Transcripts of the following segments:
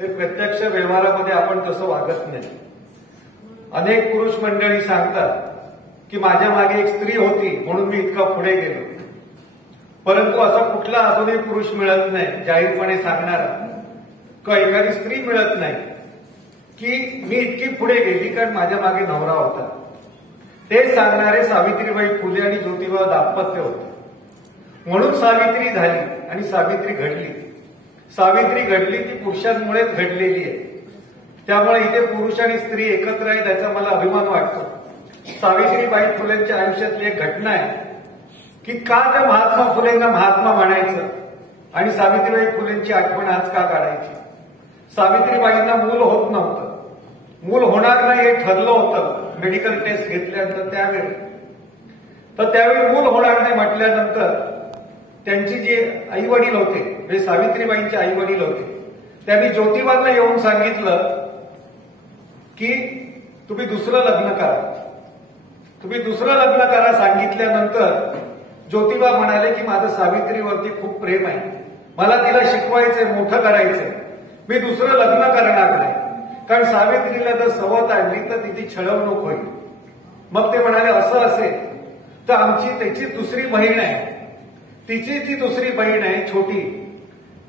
ते प्रत्यक्ष व्यवहारामध्ये आपण तसं वागत नाही. अनेक पुरुष मंडळी सांगतात की माझ्या मागे एक स्त्री होती म्हणून मी इतका पुढे गेलो. परंतु असा कुठला अजूनही पुरुष मिळत नाही जाहीरपणे सांगणारा किंवा एखादी स्त्री मिळत नाही की मी इतकी पुढे गेली कारण माझ्या मागे नवरा होता. ते सांगणारे सावित्रीबाई फुले आणि ज्योतिबा दाम्पत्य होते. म्हणून सावित्री झाली आणि सावित्री घडली. सावित्री घडली ती पुरुषांमुळेच घडलेली आहे. त्यामुळे इथे पुरुष आणि स्त्री एकत्र आहेत याचा मला अभिमान वाटतो. सावित्रीबाई फुलेंच्या आयुष्यातली एक घटना आहे की का त्या महात्मा फुलेंना महात्मा म्हणायचं आणि सावित्रीबाई फुलेंची आठवण आज का काढायची. सावित्रीबाईंना मूल होत नव्हतं. मूल होणार नाही हे ठरलं होतं मेडिकल टेस्ट घेतल्यानंतर त्यावेळी. तर त्यावेळी मूल होणार नाही म्हटल्यानंतर त्यांची जे आई वडील होते म्हणजे सावित्रीबाईंचे आई वडील होते त्यांनी ज्योतिबांना येऊन सांगितलं की तुम्ही दुसरं लग्न करा. तुम्ही दुसरं लग्न करा सांगितल्यानंतर ज्योतिबा म्हणाले की माझं सावित्रीवरती खूप प्रेम आहे. मला तिला शिकवायचंय मोठं करायचंय. मी दुसरं लग्न करणार नाही कारण सावित्रीला जर सवत आणली तर तिची छळवणूक होईल. मग ते म्हणाले असं असेल तर आमची त्याची दुसरी बहीण आहे तिची ती दुसरी बहीण आहे छोटी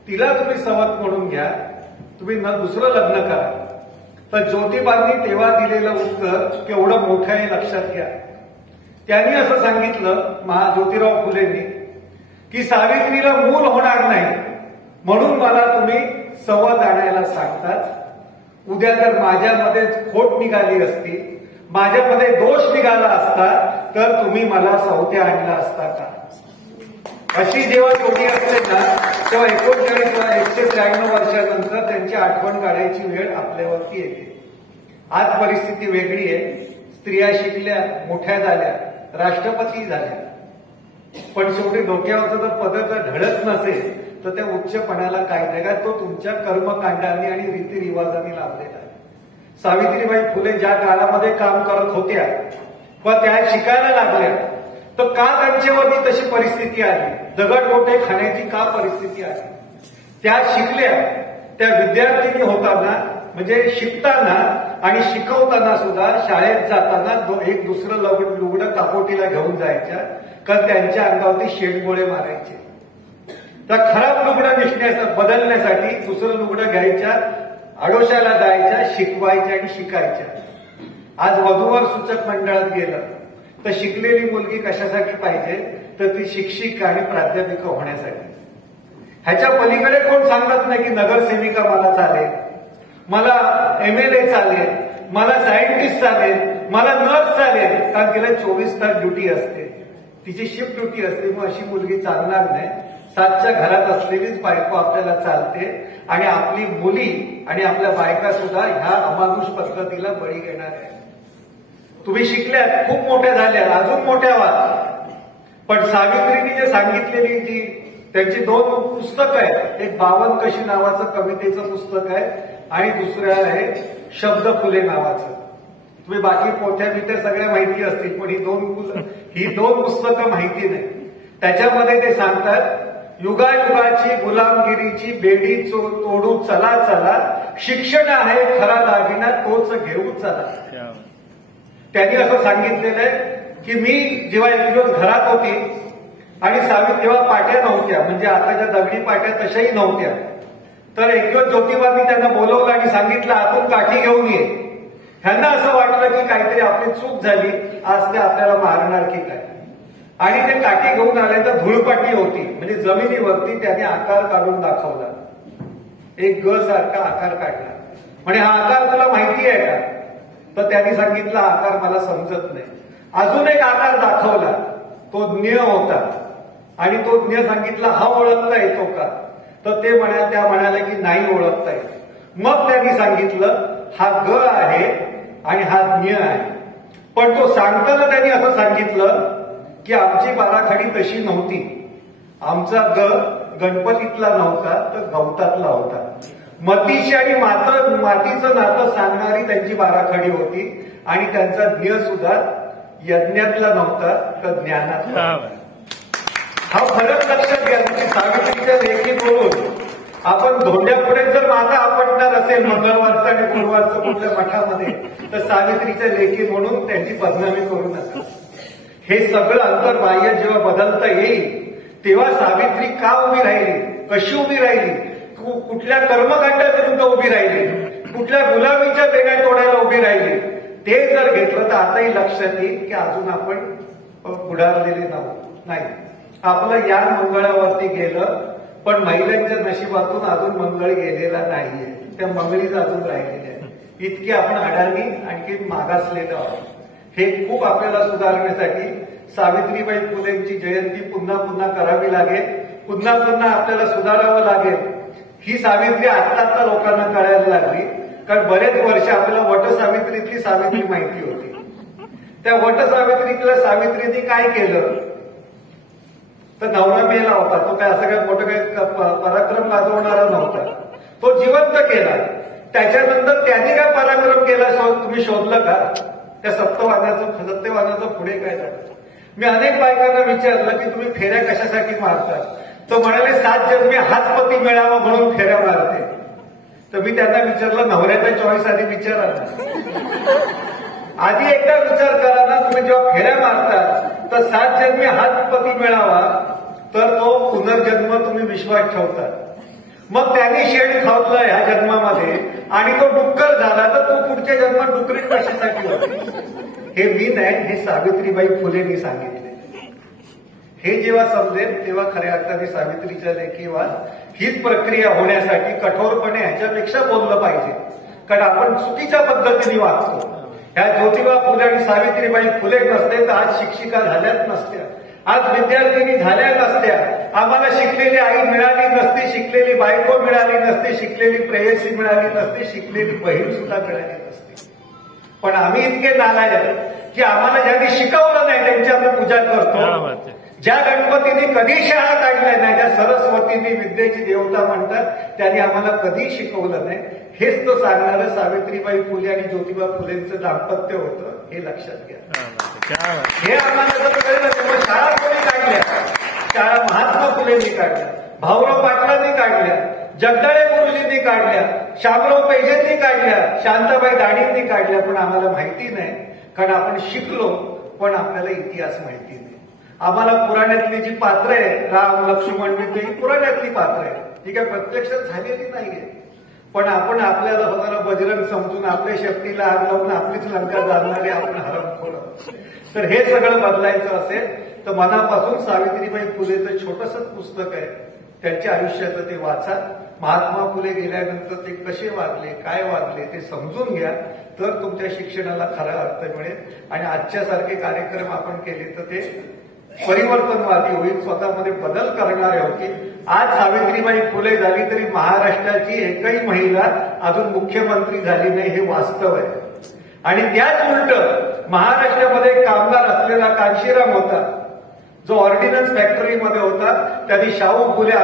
तिला तुम्ही सवत म्हणून घ्या. तुम्ही दुसरं लग्न करा. तर ज्योतिबांनी तेव्हा दिलेलं उत्तर केवढं मोठं आहे लक्षात घ्या. त्यांनी असं सांगितलं ज्योतिराव फुलेंनी की सावित्रीला मूल होणार नाही म्हणून मला तुम्ही सवत आणायला सांगतात. उद्या जर माझ्यामध्ये खोट निघाली असती माझ्यामध्ये दोष निघाला असता तर तुम्ही मला सवत्या आणला असता का. अशी जेव्हा जोडी असते ना तेव्हा 193 वर्षानंतर त्यांची आठवण काढायची वेळ आपल्यावरती येते. आज परिस्थिती वेगळी आहे. स्त्रिया शिकल्या मोठ्या झाल्या राष्ट्रपती झाल्या पण शेवटी डोक्यावरचं जर पदक ढळत नसेल तर त्या उच्चपणाला काय नाही का तो तुमच्या कर्मकांडांनी आणि रीतिरिवाजांनी लाभलेला आहे. सावित्रीबाई फुले ज्या काळामध्ये काम करत होत्या व त्या शिकायला लागल्या तर का त्यांच्यावरती तशी परिस्थिती आली. दगडगोटे खाण्याची का परिस्थिती आली. त्या शिकल्या. त्या विद्यार्थिनी होताना म्हणजे शिकताना आणि शिकवताना सुद्धा शाळेत जाताना एक दुसरं लुगडं कापोटीला घेऊन जायच्या कारण त्यांच्या अंगावरती शेडगोळे मारायचे. तर खराब लुगडं बदलण्यासाठी दुसरं लुगडं घ्यायच्या आडोशाला जायच्या शिकवायच्या आणि शिकायच्या. आज वधूवर सूचक मंडळात गेलं तर शिकलेली मुलगी कशासाठी पाहिजे तर ती शिक्षिका आणि प्राध्यापिका होण्यासाठी. ह्याच्या पलीकडे कोण सांगत नाही की नगरसेविका मला चालेल मला MLA चालेल मला सायंटिस्ट चालेल मला नर्स चालेल कारण तिला 24 तास ड्युटी असते तिची शिफ्ट ड्युटी असते. मग अशी मुलगी चालणार नाही. 7च्या घरात असलेलीच बायको आपल्याला चालते आणि आपली मुली आणि आपल्या बायका सुद्धा ह्या अमानुष पद्धतीला बळी घेणार आहे. तुम्ही शिकल्यात खूप मोठ्या झाल्या अजून मोठ्या व्हा. पण सावित्रीने जे सांगितलेली जी त्यांची 2 पुस्तकं आहेत. एक 52 कशी नावाचं कवितेचं पुस्तक आहे आणि दुसरं आहे शब्द फुले नावाचं. तुम्ही बाकी पोथ्या बिथ्या सगळ्या माहिती असतील पण ही दोन पुस्तकं माहिती नाही. त्याच्यामध्ये ते सांगतात युगायुगाची गुलामगिरीची बेडी तोडू चला चला शिक्षण आहे खरा दागिना तोच घेऊ चला. त्यांनी असं सांगितलेलं आहे की मी जेव्हा एक दिवस घरात होती आणि तेव्हा पाट्या नव्हत्या म्हणजे आताच्या दगडी पाट्या तशाही नव्हत्या. तर एक दिवस ज्योतिबांनी त्यांना बोलवलं आणि सांगितलं आतून काठी घेऊन ये. ह्यांना असं वाटलं की काहीतरी आपली चूक झाली आज ते आपल्याला मारणार की काय. आणि ते काठी घेऊन आले तर धूळपाटी होती म्हणजे जमिनीवरती त्याने आकार काढून दाखवला. एक ग सारखा आकार काढला. म्हणजे हा आकार तुला माहिती आहे का. तर त्यांनी सांगितलं आकार मला समजत नाही. अजून एक आकार दाखवला तो ज्ञ होता आणि तो ज्ञ सांगितला हा ओळखता येतो का. तर त्या म्हणाल्या की नाही ओळखता येत. मग त्यांनी सांगितलं हा ग आहे आणि हा ज्ञ आहे. पण तो सांगताना त्यांनी असं सांगितलं की आमची बाराखडी तशी नव्हती. आमचा ग गणपतीतला नव्हता तर गवतातला होता. मतीशी आणि मातीचं नातं सांगणारी त्यांची बाराखडी होती आणि त्यांचा ज्ञ सुद्धा यज्ञातला नव्हता तर ज्ञानातला. हा फरक लक्षात घ्या. सावित्रीच्या लेखी बोलून आपण धोंड्यापुढे जर माथा आपटणार असेल मंगळवारचं आणि गुरुवारचं कुठल्या मठामध्ये, तर सावित्रीच्या लेखी म्हणून त्यांची बदनामी करू नका. हे सगळं अंतर्बाह्य जेव्हा बदलता येईल तेव्हा सावित्री का उभी राहिली, कशी उभी राहिली, कुठल्या कर्मकांडाविरुद्ध उभी राहिली, कुठल्या गुलामीच्या बेड्या तोडायला उभी राहिली, ते जर घेतलं तर आताही लक्षात येईल की अजून आपण पुढारलेले नाही. आपलं यान मंगळावरती गेलं, पण महिलांच्या नशिबातून अजून मंगळ गेलेला नाहीये. त्या मंगळीच अजून राहिलेल्या आहे. इतकी आपण अडाणी आणखी मागासलेलो आहोत. हे खूप आपल्याला सुधारण्यासाठी सावित्रीबाई फुलेंची जयंती पुन्हा पुन्हा करावी लागेल, पुन्हा पुन्हा आपल्याला सुधारावं लागेल. ही सावित्री आता लोकांना कळायला लागली, कारण बरेच वर्ष आपल्याला वटसावित्रीतली सावित्री माहिती होती. त्या वटसावित्रीतल्या सावित्रीने काय केलं, तर नवरा मेला होता, तो काय असं काय मोठं काय पराक्रम गाजवणारा नव्हता, तो जिवंत केला. त्याच्यानंतर त्याने काय पराक्रम केला तुम्ही शोधलं का? त्या सत्यवानाचं पुढे काय झालं? मी अनेक बायकांना विचारलं की तुम्ही फेऱ्या कशासाठी मारता, तो म्हणाले 7 जन्मी हाच पती मिळावा म्हणून फेऱ्या मारते. तर मी त्यांना विचारलं नवऱ्याचा चॉईस आधी विचारा ना, आधी एकदा विचार करा ना. तुम्ही जेव्हा फेऱ्या मारता तर 7 जन्मी हाच पती मिळावा, तर तो पुनर्जन्म तुम्ही विश्वास ठेवता. मग त्याने शेण खावलं ह्या जन्मामध्ये आणि तो डुक्कर झाला, तर तो पुढच्या जन्मात डुकरीत कशासाठी होते? हे मी नाही, हे सावित्रीबाई फुलेंनी सांगितले. हे जेव्हा समजेल तेव्हा खऱ्या अर्थाने सावित्रीच्या लेखीवर हीच प्रक्रिया होण्यासाठी कठोरपणे ह्याच्यापेक्षा बोललं पाहिजे. कारण आपण चुकीच्या पद्धतीने वागतो. ह्या ज्योतिबा फुले आणि सावित्रीबाई फुले नसते तर आज शिक्षिका झाल्याच नसत्या, आज विद्यार्थिनी झाल्या नसत्या, आम्हाला शिकलेली आई मिळाली नसती, शिकलेली बायको मिळाली नसती, शिकलेली प्रेयसी मिळाली नसती, शिकलेली बहीण सुद्धा मिळाली नसती. पण आम्ही इतके नालायक की आम्हाला ज्यांनी शिकवलं नाही त्यांची आम्ही पूजा करतो. ज्या गणपतीने कधी शाळा काढल्या नाही, ज्या सरस्वतीने विद्येची देवता म्हणतात, त्यांनी आम्हाला कधी शिकवलं नाही. हेच तो सांगणारं सावित्रीबाई फुले आणि ज्योतिबा फुलेंचं दाम्पत्य होतं, हे लक्षात घ्या. हे आम्हाला जर कळलं तेव्हा शाळा कोणी काढल्या? शाळा महात्मा फुलेंनी काढल्या, भाऊराव पाटलांनी काढल्या, जगदाळे गुरुजींनी काढल्या, शामराव पेजेंनी काढल्या, शांताबाई दाणींनी काढल्या. पण आम्हाला माहिती नाही, कारण आपण शिकलो पण आपल्याला इतिहास माहिती नाही. आम्हाला पुराणातली जी पात्र आहे, राम लक्ष्मण विद्या, ही पुराणातली पात्र आहे, ती काय प्रत्यक्षात झालेली नाहीये. पण आपण आपल्याला स्वतःला बजरंग समजून आपल्या शक्तीला आग लावून आपलीच लंका जाणणारे आपण हरमखोर. तर हे सगळं बदलायचं असेल तर मनापासून सावित्रीबाई फुलेचं छोटंसंच पुस्तक आहे, त्यांच्या आयुष्याचं ते वाचा. महात्मा फुले गेल्यानंतर ते कसे वागले, काय वागले ते समजून घ्या, तर तुमच्या शिक्षणाला खरा अर्थ मिळेल. आणि आजच्यासारखे कार्यक्रम आपण केले तर ते परिवर्तनवादी होईल, स्वतःमध्ये बदल करणारे होतील. आज सावित्रीबाई फुले झाली तरी महाराष्ट्राची एकही महिला अजून मुख्यमंत्री झाली नाही, हे वास्तव आहे. आणि त्याच उलट महाराष्ट्रामध्ये कामगार असलेला कांशीराम होता, जो ऑर्डिनन्स फॅक्टरीमध्ये होता, त्यांनी शाहू फुले